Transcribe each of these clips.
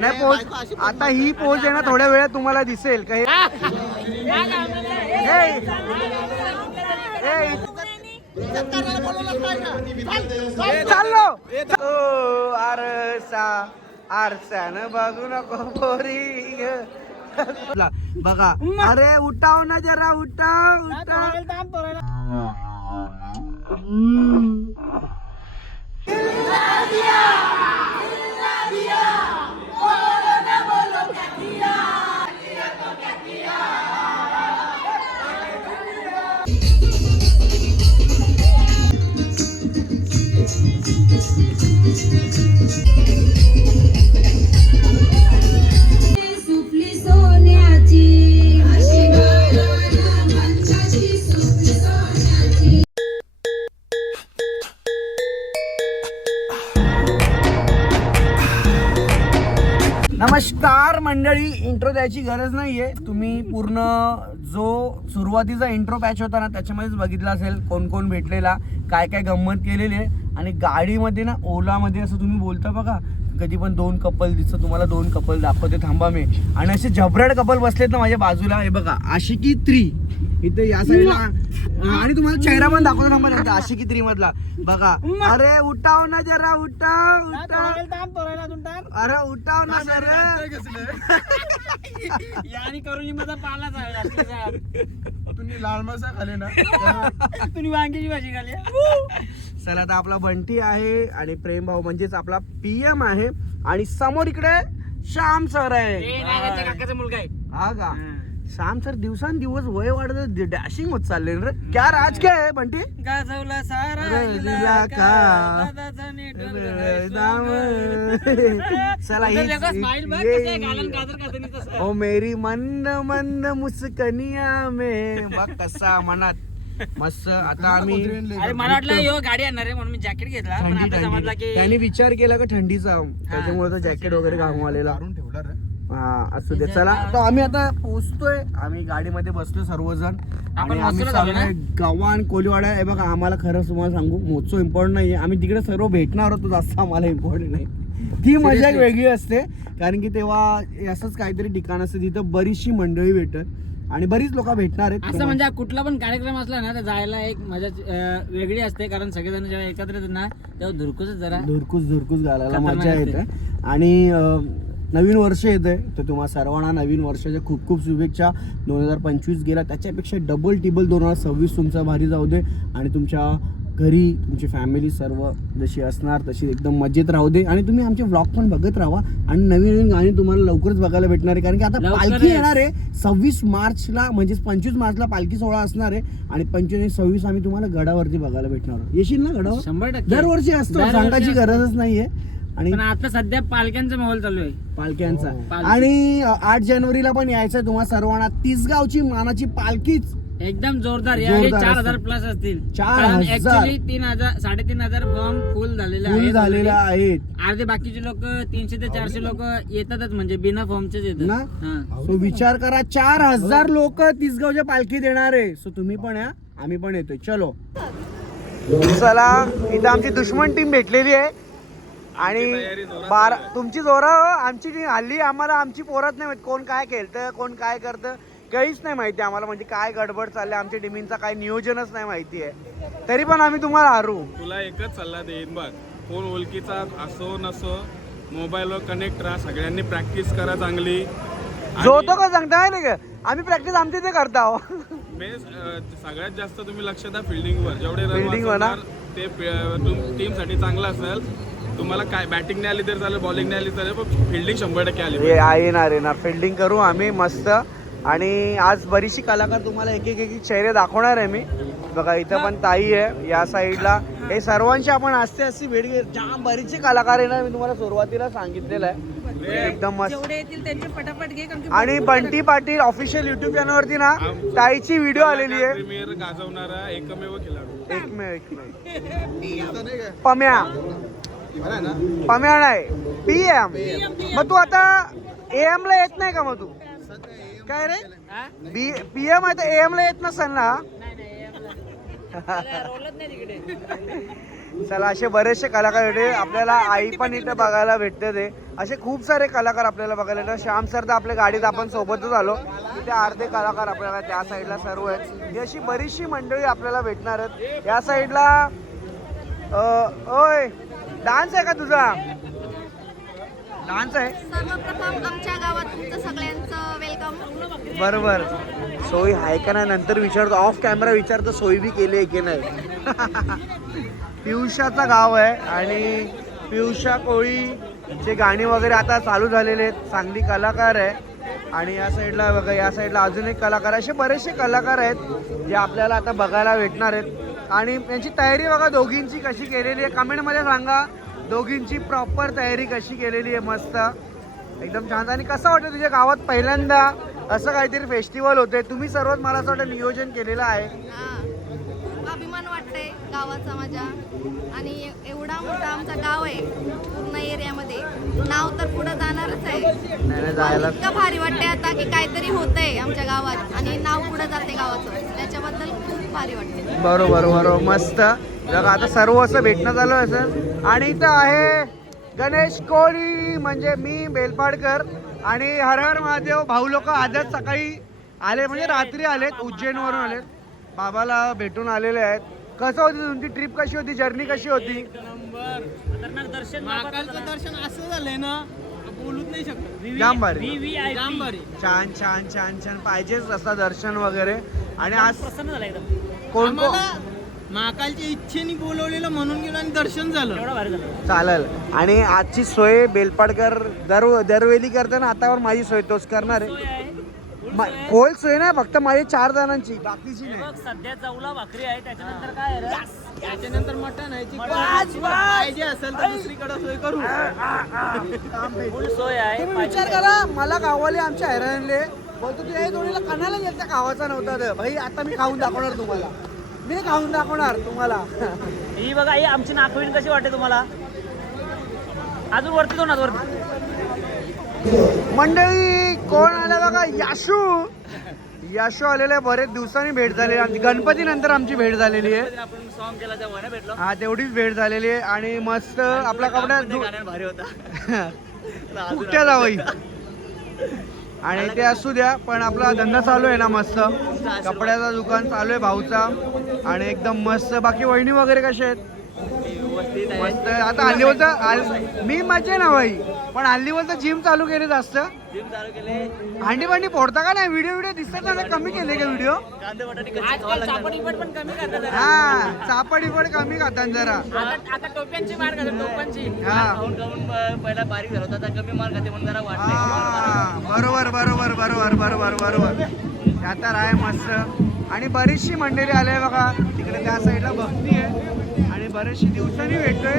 नाही पोज आता ही पोज आहे ना थोड्या वेळात तुम्हाला दिसेल का चाललो आरसा आरशानं बघू नको पोरी बघा. अरे उठाव ना जरा उठाव उठाव. नमस्कार मंडळी. इंट्रो द्यायची गरज नाहीये. तुम्ही पूर्ण जो सुरुवातीचा इंट्रो पॅच होता ना त्याच्यामध्येच बघितला असेल कोण कोण भेटलेला, काय काय गंमत केलेली आहे. आणि गाडीमध्ये ना ओलामध्ये असं तुम्ही बोलता बघा, कधी पण 2 कपल दिसतं. तुम्हाला 2 कपल दाखवते थांबा मी. आणि असे झबराट कपल बसलेत ना माझ्या बाजूला. हे बघा आशिकी 3 इथे या साईडला. आणि तुम्हाला चेहरा पण दाखवतो थांबा त्यांचा आशिकी 3 मधला बघा. अरे उठाव ना जरा उठाव उठाव. अरे उठाव ना सर. करून माझा पाला तुम्ही लाल मासा खाले ना तुम्ही वांग्याची भाजी खाली. चला आता आपला बंटी आहे आणि प्रेम भाऊ म्हणजेच आपला PM आहे. आणि समोर इकडे श्याम सर आहे. काकाचा मुलगा आहे. हा का श्याम सर दिवसांदिवस वय वाढत डॅशिंग होत चालले रे. क्या राज काय आहे बंटी? गाजवला सारा इलाका. चला ओ मेरी मंद मंद मुस्कनिया में बघ कसा मनात मस्त. आता आम्ही मला वाटलं यो गाडी आणणार आहे म्हणून मी जॅकेट घेतला. पण आता समजला की त्यांनी विचार केला का थंडीचा, त्याच्यामुळे तो जॅकेट वगैरे घालून आलेला. हा असू दे. चला तर आम्ही आता पोहोचतोय. आम्ही गाडीमध्ये बसलो सर्वजण आणि आम्ही चाललोय गव्हाण कोलीवाडा. हे बघा आम्हाला खरंच तुम्हाला सांगू मोजो इम्पॉर्टंट नाहीये. आम्ही तिकडे सर्व भेटणार होतो, जास्त आम्हाला इम्पॉर्टंट नाही. ती मजा एक वेगळी असते कारण की तेव्हा असंच काहीतरी ठिकाण असतं तिथं बरीचशी मंडळी भेटत आणि बरीच लोक भेटणार आहेत. असं म्हणजे कुठला पण कार्यक्रम असला ना तर जायला एक मजा वेगळी असते. कारण सगळेजण जेव्हा एकत्र येतात ना तेव्हा धुरकूस घालायला मजा येते. आणि नवीन वर्ष येतंय तर तुम्हा सर्वांना नवीन वर्षाच्या खूप खूप शुभेच्छा. 2025 गेला त्याच्यापेक्षा डबल टिबल 2026 तुमचा भारी जाऊ दे. आणि तुमच्या घरी तुमची फॅमिली सर्व जशी असणार तशी एकदम मजेत राहू दे. आणि तुम्ही आमचे व्लॉग पण बघत राहा. आणि नवीन नवीन गाणी तुम्हाला लवकरच बघायला भेटणार आहे. कारण की आता पालखी येणार आहे 26 मार्चला, म्हणजेच 25 मार्चला पालखी सोहळा असणार आहे. आणि 25 आणि 26 आम्ही तुम्हाला गडावरती बघायला भेटणार आहोत. येशील ना गडावर? 100% दरवर्षी असतो, सांगायची गरजच नाहीये. आणि आता सध्या पालख्यांचा माहोल चालू आहे. पालख्यांचा. आणि 8 जानेवारीला पण यायचं तुम्हाला सर्वांना. तिसगावची मानाची पालखीच एकदम जोरदार. 4000 प्लस असतील. 4000 3,500 फॉर्म फुल झालेले आहेत. अर्धे बाकीचे लोक 300 ते 400 लोक येतातच, म्हणजे बिना फॉर्मचेच येतात ना. सो विचार करा 4000 लोक तिसगावच्या पालखी देणार आहे. सो तुम्ही पण या, आम्ही पण येतोय. चलो चला. इथं आमची दुश्मन टीम भेटलेली आहे आणि तुमची जोरा आमची टीम हल्ली. आम्हाला आमची पोरत नाही माहिती कोण काय खेळतं कोण काय करतं काहीच नाही माहिती आम्हाला. म्हणजे काय गडबड चालली आमच्या टीमींचा काय नियोजनच नाही माहिती आहे. तरी पण आम्ही तुम्हाला हारू. तुला एकच सल्ला देईन बघ, कोण ओळखीचा असो नसो मोबाईलवर कनेक्ट राहा. सगळ्यांनी प्रॅक्टिस करा चांगली. जो तो का सांगता नाही का, आम्ही प्रॅक्टिस आमची ते करता आहो. सगळ्यात जास्त तुम्ही लक्ष द्या फिल्डिंगवर. जेवढे रन ते टीम साठी चांगलं असेल. तुम्हाला काय बॅटिंग नाही आली तर चालेल, बॉलिंग नाही आली तर पण फिल्डिंग 100% आली. येणार फिल्डिंग करू आम्ही मस्त. आणि आज बरीचशी कलाकार तुम्हाला एक एक चेहरे दाखवणार आहे मी. बघा इथं पण ताई आहे या साईडला. हे सर्वांची आपण आस्ते भेट घेत. जाम बरीचशी कलाकार आहे ना, मी तुम्हाला सुरुवातीला सांगितलेलं आहे. एकदम मस्त. आणि बंटी पाटील ऑफिशियल युट्यूब चॅनलवरती ना ताईची व्हिडिओ आलेली आहे. प्रीमियर गाजवणारा एकमेव खेळाडू. पम्या नाही PM. मग तू आता AM ला येत नाही का? मग तू काय रे PM आहे तर AM ला येत नसेल ना. चला असे बरेचसे कलाकार भेटले आपल्याला. आई पण इथं बघायला भेटते ते. असे खूप सारे कलाकार आपल्याला बघायला भेटतात. श्याम सर तर आपल्या गाडीत आपण सोबतच आलो. तिथे अर्धे कलाकार आपल्याला त्या साईडला सर्व आहेत. ही अशी बरीचशी मंडळी आपल्याला भेटणार आहेत. या साईडला ओय डान्स आहे का तुझा? डान्स आहे. सर्वप्रथम आमच्या गावात तुमचं सगळ्यांचं वेलकम. बरोबर. सोयी आहे का नाही नंतर विचारतो. ऑफ कॅमेरा विचारतो सोयी बी केली आहे की नाही. पियुषाचा गाव आहे आणि पियुषा कोळीचे गाणी वगैरे आता चालू झालेले आहेत. चांगली कलाकार आहे. आणि या साईडला बघा, या साईडला अजून एक कलाकार. असे बरेचसे कलाकार आहेत जे आपल्याला आता बघायला भेटणार आहेत. आणि त्यांची तयारी बघा दोघींची कशी केलेली आहे. कमेंटमध्ये सांगा दोघींची प्रॉपर तयारी कशी केलेली आहे. मस्त एकदम छान. आणि कसं वाटतं तुझ्या गावात पहिल्यांदा असं काहीतरी फेस्टिवल होते. तुम्ही सर्वात मला असं वाटतं नियोजन केलेलं आहे. खूप अभिमान वाटतंय गावाचा माझ्या. आणि एवढा मोठा आमचा गाव आहे पूर्ण एरियामध्ये. नाव तर पुढं जाणारच आहे. नाही जायला इतकं भारी वाटतंय आता की काहीतरी होतंय आमच्या गावात आणि नाव पुढं जाते गावाचं. त्याच्याबद्दल खूप भारी वाटते. बरोबर बरोबर मस्त. बघा आता सर्व असं भेटणं झालं असं. आणि इथं आहे गणेश कोळी म्हणजे मी बेलपाडकर. आणि हर हर महादेव भाऊ लोक आजच सकाळी आले म्हणजे रात्री आलेत उज्जैनवरून आलेत. बाबाला भेटून आलेले आहेत. कसं होती तुमची ट्रिप? कशी होती? जर्नी कशी होती? महाकालचं दर्शन असं झालंय ना बोलूच नाही शकत. जाम भारी. छान छान छान छान. पाहिजेच असं दर्शन वगैरे. आणि आज प्रसन्न झालं एकदम. कोण कोण महाकालच्या इच्छेने बोलवलेलं म्हणून गेलं आणि दर्शन झालं. एवढं भारी झालं. चालेल. आणि आजची सोय बेलपाडकर दरवेळी करताना आतावर माझी सोय तोच करणार आहे. खोल सोय नाही फक्त माझी 4 जणांची बाकीची नाही. सध्या चौला भाकरी आहे त्याच्यानंतर काय आहे त्याच्यानंतर मटण आहे. पाहिजे असेल तर दुसरीकडे सोय करू. फुल सोय आहे. तुम्ही विचार करा मला गावाले आमच्या हैराणले बोलतो तू या जोडीला कणाला गेल त्या गावाचा नव्हता तर भाई आता मी खाऊन दाखवणार तुम्हाला. मी खाऊन दाखवणार तुम्हाला. ही बघा ही आमची नागवीण कशी वाटते तुम्हाला? अजून वरती दोन वरती मंडळी कोण आलं बघा. याशू आलेले बरेच दिवसांनी भेट झालेली. आमची गणपती नंतर आमची भेट झालेली आहे. आपण सॉन्ग केला तेव्हा नाही भेटलो. हा तेवढीच भेट झालेली आहे. आणि मस्त आपला कपड्यात भारी होता. कुठ्या जावई. आणि ते असू द्या पण आपला धंदा चालू आहे ना मस्त. कपड्याचा दुकान चालू आहे भाऊचा. आणि एकदम मस्त. बाकी वहिनी वगैरे कशा आहेत? मस्त. आता हल्ली बोलतं मी मजा ना भाई पण हल्ली बोलतं जिम चालू केले जास्त. जिम चालू केले. भांडी भांडी फोडता का नाही? व्हिडिओ दिसतात ना कमी केले का व्हिडिओ? कांदे बटाटे चापडी पण कमी करतात. हा चापडी पण कमी खातात जरा. आता टोप्यांची मार खातात. टोप्यांची हा खाऊन पहिला बारीक झाला होता आता कमी मार खाते म्हणून जरा वाटतं. हा बरोबर बरोबर बरोबर बरोबर बरोबर. त्या तर आहे मस्त. आणि बरीचशी मंडळी आले बघा तिकडे त्या साईडला भक्ती आहे. आणि बरेचशी दिवसांनी भेटतोय.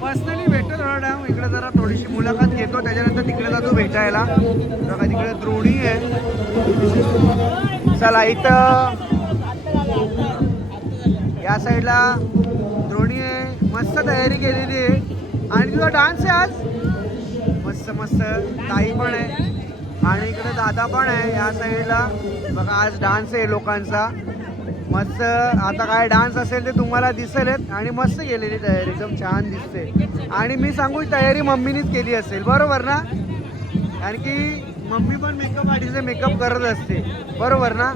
पर्सनली भेटतो थोडा टाइम. इकडे जरा थोडीशी मुलाखत घेतो त्याच्यानंतर तिकडे जातो भेटायला. बघा तिकडे द्रोणी आहे. चला इथं या साईडला द्रोणी आहे. मस्त तयारी केलेली आहे. आणि तुझा डान्स आहे आज मस्त मस्त. ताई पण आहे आणि इकडे दादा पण आहे या साईडला. बघा आज डान्स आहे लोकांचा मस्त. आता काय डान्स असेल ते तुम्हाला दिसेलच. आणि मस्त केलेली तयारी एकदम छान दिसते. आणि मी सांगू तयारी मम्मीनीच केली असेल बरोबर ना? कारण की मम्मी पण मेकअप आर्टिस्ट मेकअप करत असते बरोबर ना?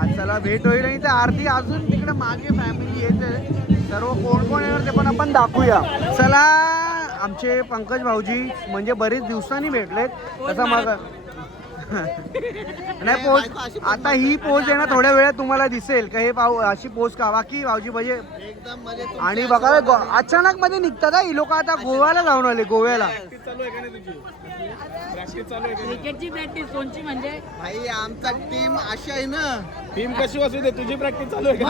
आज चला भेट होईल. आणि त्या आरती अजून तिकडे मागे फॅमिली येते. सर्व कोण कोण येणार ते पण आपण दाखवूया. चला आमचे पंकज भाऊजी म्हणजे बरेच दिवसांनी भेटलेत. तसा मग नाही पोज आता ही पोज आहे ना थोड्या वेळात तुम्हाला दिसेल का हे अशी पोज का. बाकी भाऊजी म्हणजे एकदम. आणि बघा अचानक मध्ये निघतात ही लोक. आता गोव्याला जाऊन आले. गोव्याला क्रिकेटची प्रॅक्टिस कोणची म्हणजे भाई आमचा टीम अशी आहे ना. टीम कशी असू दे तुझी प्रॅक्टिस चालू आहे का?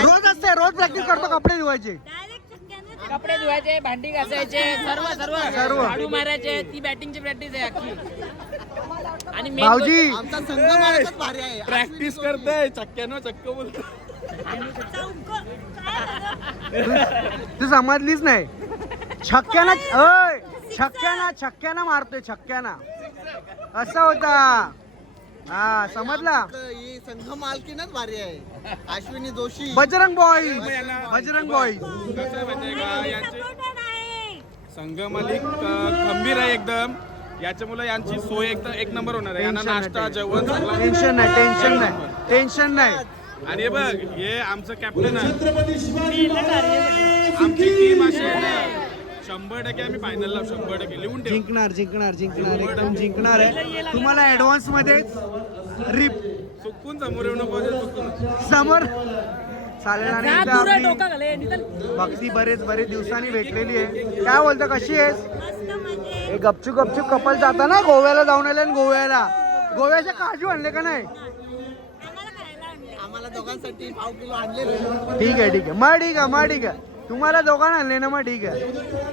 रोज असते. रोज प्रॅक्टिस करतो. कपडे धुवायचे. कपडे धुवायचे भांडी घासायचे सर्व सर्व सर्व. झाडू मारायचे. ती बॅटिंगची प्रॅक्टिस आहे अख्खी. आणि main भाऊजी आमचा संघ मालकच भारी आहे. प्रॅक्टिस करताय चक्क्यानं चक्क बोलतो. तू समजलीच नाही. छक्क्याना मारतोय छक्क्याना. असा होता हा समजला. ही संघ मालकीनच भारी आहे. Ashwini Joshi, Bajrang boy, Bajrang boy. कसं आहे माहितीये का, यांचे संघ मालिक खंबीर आहे एकदम. याच्यामुळे यांची सोय एकदम एक नंबर होणार आहे. यांना नाश्ता जेवण सगळं टेन्शन नाही, टेन्शन नाही, टेन्शन नाही. आणि हे बघ, हे आमचं कॅप्टन आहे. आमची टीम अशी आहे ना, 100% आम्ही फायनलला 100% लिहून ठेवू. जिंकणार जिंकणार जिंकणार एकदम जिंकणार आहे. तुम्हाला ऍडव्हान्स मध्ये रिप चुकून समोर येऊ नको, चुकून. समोर चालेल. आणि एकदा आपली भक्ती बरेच दिवसांनी भेटलेली आहे. काय बोलतं, कशी आहेस? हे गपचूप गपचूप कपल जाता ना गोव्याला जाऊन आले. आणि गोव्याच्या काजू आणले का नाही? आम्हाला दोघांसाठी पाव किलो आणलेले. ठीक आहे मग ठीक आहे तुम्हाला दोघांना आणले ना, मग ठीक आहे.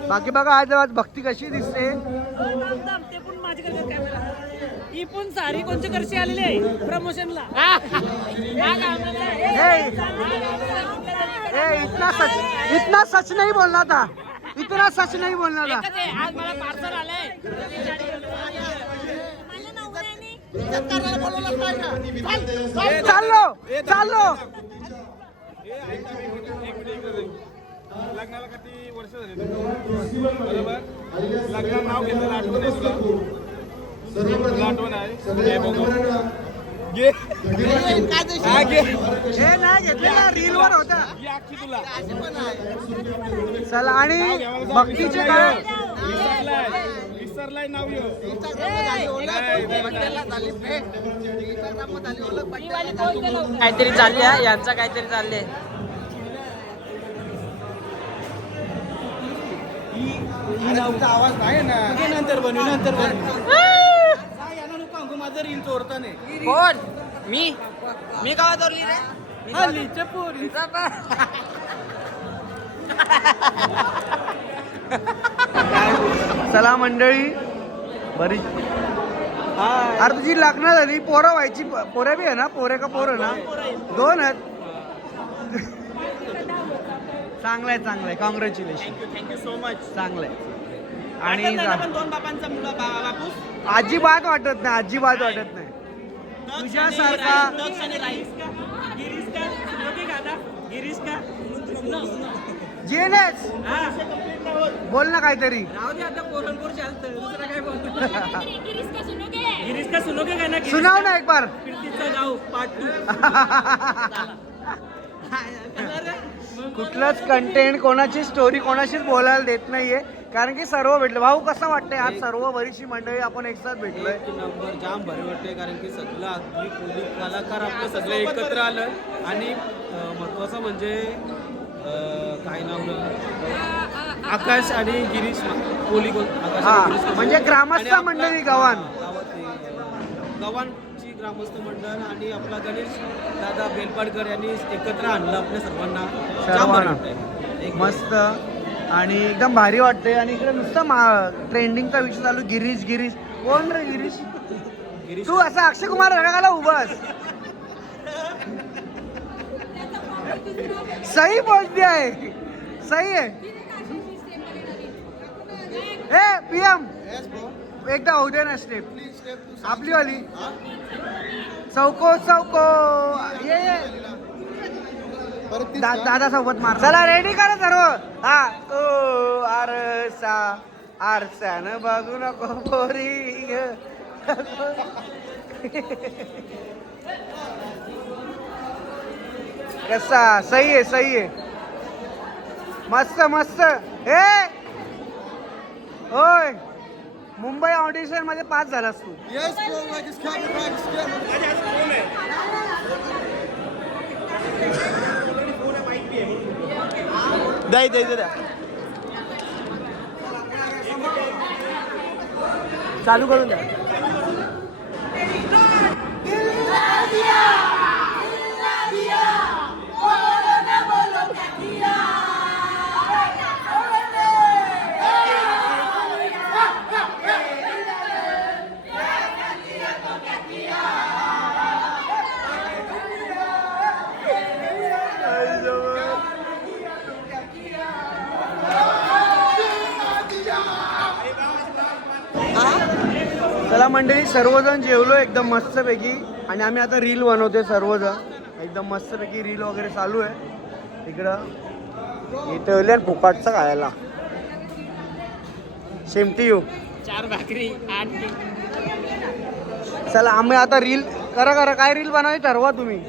बाकी बघा आज भक्ती कशी दिसते. ही पण सारी कोणची करशी आलेली आहे प्रमोशनला. इतना सच नहीं बोलना था, इतना सच नहीं बोलना था. आज मला पार्सल आलंय. चाललो लग्नाला किती वर्ष झाली बरोबर? लग्नात नाव घेतलं, आठवण आहे तुला आठवण आहे? हे बघू. घे. हा, घे. हे नाही घेतले ना, रील वर होता. ही अख्खी तुला. चला. आणि भक्तीचे काय विसरलाय नाव ह्यो. काहीतरी चालले, यांचा काहीतरी चालले. आवाज नाही ना. नंतर बनू माझं रील चोरता नाही. कोण? मी गावात चोरली रे. चला मंडळी, बरी अरे तुझी लग्न झाली, पोरं व्हायची. पोऱ्या बी आहे ना? पोरे का पोरं ना? दोन आहेत. चांगलंय कॉंग्रॅच्युलेशन. Thank you so much. चांगलंय. आणि दोन बापांचा मुलगा बापूस अजिबात वाटत नाही. तुझ्यासारखा जेनेस बोल ना काहीतरी. सुनाव ना एक बार. कुठलंच कंटेंट, कोणाची स्टोरी कोणाशीच बोलायला देत नाहीये, कारण की सर्व भेटलं. भाऊ कसं वाटतंय आज सर्व बरीचशी मंडळी आपण एकसाथ भेटलोय? नंबर जाम भारी वाटते, कारण की सगळं आपली पोलीस कलाकार आपलं सगळं एकत्र आलं. आणि महत्वाचं म्हणजे काय नाव ना, आकाश आणि गिरीश कोहली. हा म्हणजे ग्रामस्थ मंडळी गव्हाणची ग्रामस्थ मंडळ आणि आपला गणेश दादा बेलपाडकर यांनी एकत्र आणलं आपल्या सर्वांना. जाम भारी वाटतंय. मस्त आणि एकदम भारी वाटतंय. आणि इकडे नुसतं ट्रेंडिंगचा विषय चालू. गिरीश कोण रे गिरीश? तू असं अक्षय कुमार रगाला उभास. सही बोलती आहे, सही आहे. ए पीएम एकदा होऊ दे ना स्टेप आपली वाली. चौको ये दादा सोबत मार. चला रेडी करा सर्व. हा ओ आरसानं बघू नको पोरी. कसा सही आहे. मस्त. हे होय, मुंबई ऑडिशन मध्ये पास झालास तू. द्या चालू करून द्या. चला मंडळी, सर्वजण जेवलो एकदम मस्तपैकी आणि आम्ही आता रील बनवतोय सर्वजण. एकदम मस्तपैकी रील वगैरे चालू आहे. इकडं इथं फुकाटचं खायला शेमटी येऊ. 4 भाकरी 8 चला आम्ही आता रील करा काय रील बनवायची ठरवा तुम्ही.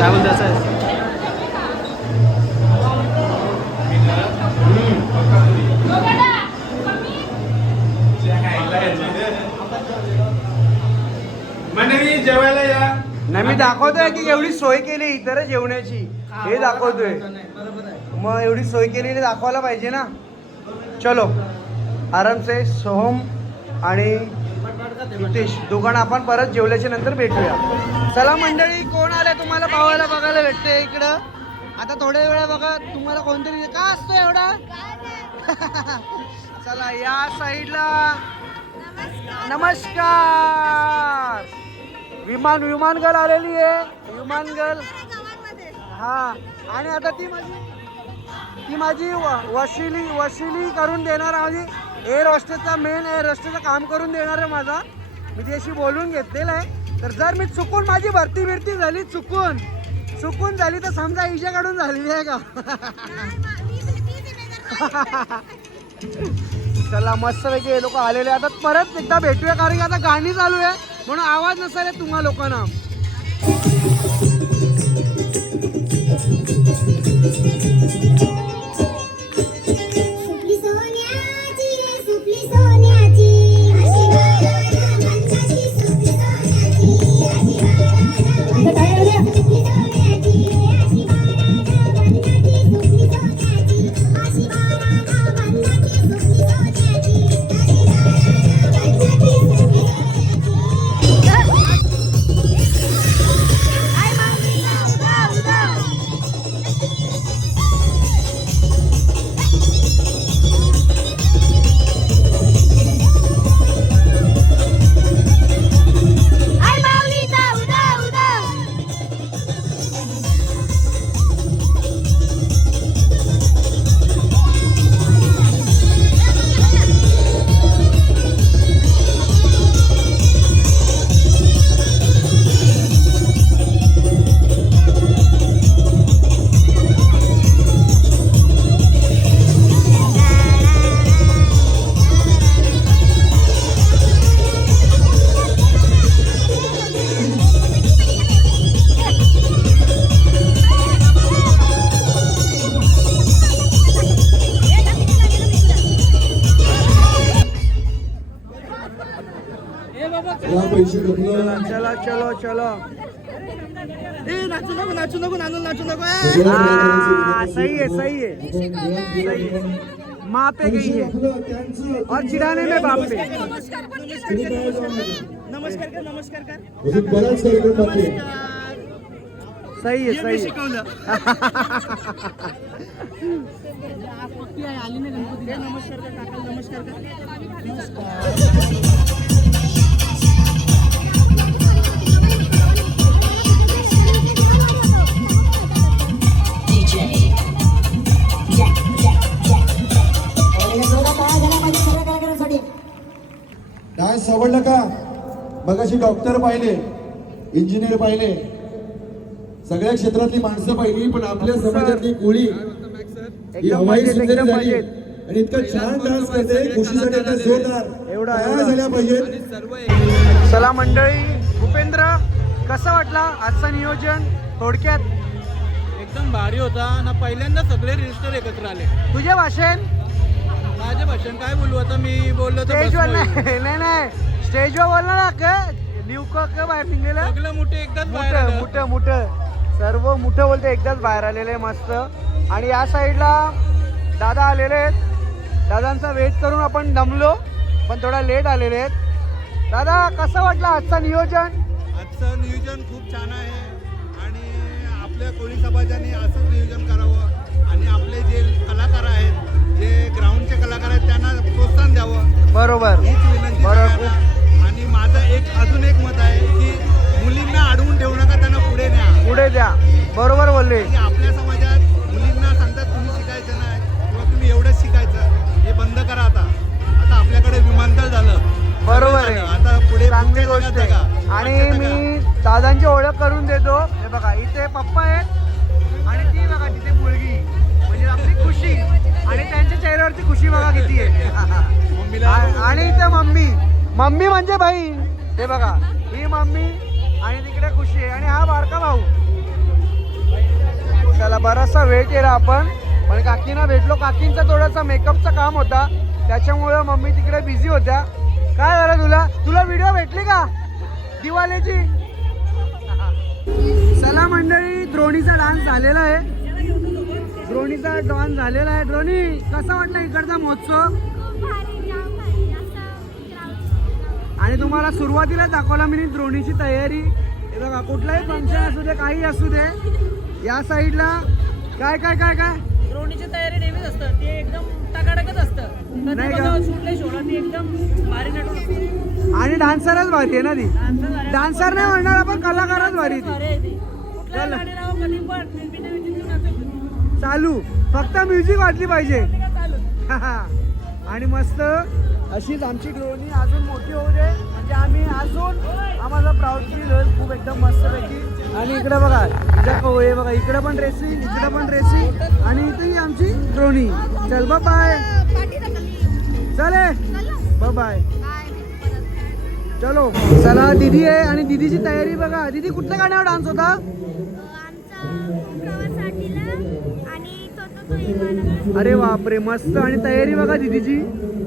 काय बोलतो असं मंडळी जेवायला या. नाही, मी दाखवतोय की एवढी सोय केली इतर जेवण्याची, हे दाखवतोय. मग एवढी सोय केलेली दाखवायला पाहिजे ना. चलो आराम से सोहम आणि नितेश दोघांना आपण परत जेवल्याच्या नंतर भेटूया. चला मंडळी, कोण आले तुम्हाला पाहायला बघायला भेटते इकडं. आता थोड्या वेळा बघा तुम्हाला कोणतरी का असतो एवढा. चला या साईडला. नमस्कार. विमान गर्ल आलेली आहे. विमान गर्ल हा. आणि आता ती माझी वशिली करून देणार. माझी एअर हॉस्टेसचा मेन एअर हॉस्टेसचं काम करून देणार आहे माझा. मी त्याशी बोलून घेतलेलं आहे. तर जर मी चुकून माझी भरती झाली चुकून झाली तर समजा हिच्याकडून झालेली आहे का. चला मस्तपैकी हे लोक आलेले. आता परत एकदा भेटूया कारण की आता गाणी चालू आहे म्हणून आवाज नसेल तुम्हा लोकांना. चलो नाचू नको सही है माँ पे गई है और चिढ़ाने में बाप पे. नमस्कार कर. सही है आली नाही गणपती. नमस्कार कर काका. नमस्कार कर. डान्स आवडलं का. मगाशी डॉक्टर पाहिले, इंजिनियर पाहिले, सगळ्या क्षेत्रातली माणसं पाहिली, पण आपल्या समाजातली कोळी ही हवाई सुंदरी झाली आणि इतकं छान डान्स करते. खुशीसाठी आता जोरदार एवढा झाल्या पाहिजे. चला मंडळी, भूपेंद्र कसा वाटला आजचं नियोजन थोडक्यात. एकदम भारी होता ना. पहिल्यांदा सगळे रजिस्टर एकत्र आले. तुझे भाषण. माझे भाषण काय बोलू आता. मी बोललो तर स्टेजवर नाही स्टेजवर बोलला ना का न्यूक बाहेर निघलेलं. सगळं मोठे एकदाच बाहेर आलं. मोठं सर्व मोठं बोलते एकदाच बाहेर आलेले मस्त. आणि या साईडला दादा आलेले आहेत. दादांचा वेट करून आपण दमलो, पण थोडा लेट आलेले आहेत. दादा कसं वाटलं आजचा नियोजन? आजचं नियोजन खूप छान आहे आणि आपल्या कोळी समाजाने असंच नियोजन करावं आणि आपले जे कलाकार आहेत, जे ग्राउंडचे कलाकार आहेत, त्यांना प्रोत्साहन द्यावं. बरोबर हीच विनंती सगळ्यांना. आणि माझं अजून एक मत आहे की मुलींना अडवून ठेवू नका, त्यांना पुढे न्या. पुढे द्या. बरोबर बोलले. आणि आपल्या समाजात मुलींना सांगतात तुम्ही शिकायचं नाही किंवा तुम्ही एवढंच शिकायचं, हे बंद करा. आता आपल्याकडे विमानतळ झालं. बरोबर आहे. आता पुढे चांगली गोष्ट आहे. आणि मी दादांची ओळख करून देतो. हे बघा इथे पप्पा आहेत आणि ती बघा तिथे मुलगी, म्हणजे आपली खुशी, आणि त्यांच्या चेहऱ्यावरची खुशी बघा किती आहे. आणि इथे मम्मी म्हणजे बहीण. हे बघा ही मम्मी आणि तिकडे खुशी आहे आणि हा बारका भाऊ. चला बराचसा वेळ केला आपण, पण काकींना भेटलो. काकींचा थोडासा मेकअपचा काम होता, त्याच्यामुळे मम्मी तिकडे बिझी होत्या. काय झालं तुला व्हिडिओ भेटली का दिवाळीची? चला मंडळी, द्रोणीचा डान्स झालेला आहे. द्रोणीचा डान्स झालेला आहे. द्रोणी कसा वाटला इकडचा महोत्सव? आणि तुम्हाला सुरुवातीला दाखवला मी द्रोणीची तयारी. हे बघा कुठलाही फंक्शन असू दे, काही असू दे, या साईडला काय काय काय काय द्रोणीची तयारी नेहमीच असतं, ते एकदम टकाटकच असतं. नाही का? शूटला शोला ती एकदम भारी नटून असते. आणि डान्सरच भारी आहे ना ती. डान्सर नाही म्हणणार आपण, कलाकारच भारी ती. भारी आहे ती. कुठल्याही गाणी राहो, कधी पण बिना विचित्र नाचत. चालू फक्त म्युझिक वाटली पाहिजे. चालू. आणि मस्त अशीच आमची द्रोणी अजून मोठी होऊ दे, म्हणजे आम्ही अजून आम्हाला प्राऊड फील होईल खूप एकदम मस्तपैकी. आणि इकडे बघा तिच्या कवळे बघा, इकडे पण ड्रेसिंग, इकडे पण ड्रेसिंग, आणि इथे आमची द्रोणी. चल बाय. चले बाय. चलो चला, दीदी आहे आणि दीदीची तयारी बघा. दीदी कुठल्या गाण्यावर डान्स होता? अरे बापरे मस्त. आणि तयारी बघा दीदीची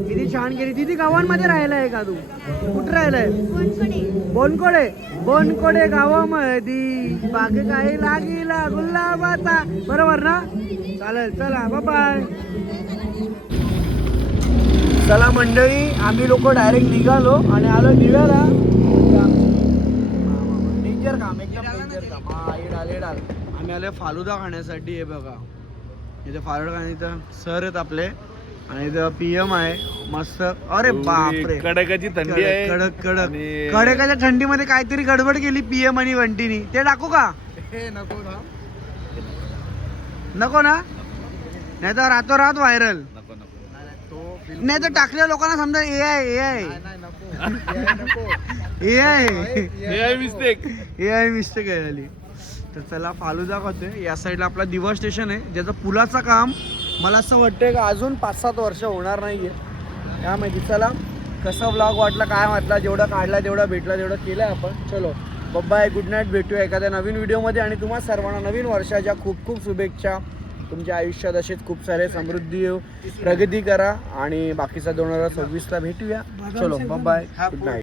किती छान केली. दीदी गावांमध्ये राहिला आहे का तू? कुठे राहिलाय? बोनकोडे गावामध्ये बाग काय लागीला गुलाबाता. बरोबर ना? चालेल, चला बाय. चला मंडळी, आम्ही लोक डायरेक्ट निघालो आणि आलो दिव्याला. डेंजर काम, एकदम डेंजर काम. हा येडाल. आम्ही आलो फालुदा खाण्यासाठी. हे बघा इथे फालुदा खाण्याचं सर आहेत आपले, आणि इथं PM आहे मस्त. अरे बापरे कडाकाची थंडी आहे. कडाकाच्या थंडीमध्ये काहीतरी गडबड केली PM आणि वंटीनी. ते टाकू का? नको ना, नाही तर रातोरात व्हायरल. नाही तर टाकल्या लोकांना समजा AI मिस्टेक आहे झाली. तर चला फालुदा खातोय. या साईडला आपला दिवा स्टेशन आहे, ज्याचं पुलाचं काम मला असं वाटतंय का अजून 5-7 वर्ष होणार नाहीये. काय माहिती. चला कसा व्लॉग वाटला, काय वाटला, जेवढा काढला तेवढा भेटला तेवढं केलं आपण. चलो बाय, गुड नाईट. भेटूया एखाद्या नवीन व्हिडिओमध्ये. आणि तुम्हा सर्वांना नवीन वर्षाच्या खूप खूप शुभेच्छा. तुमच्या आयुष्यात असेच खूप सारे समृद्धी येऊ, प्रगती करा, आणि बाकीचा 2026ला भेटूया. चलो बाय, गुड नाईट.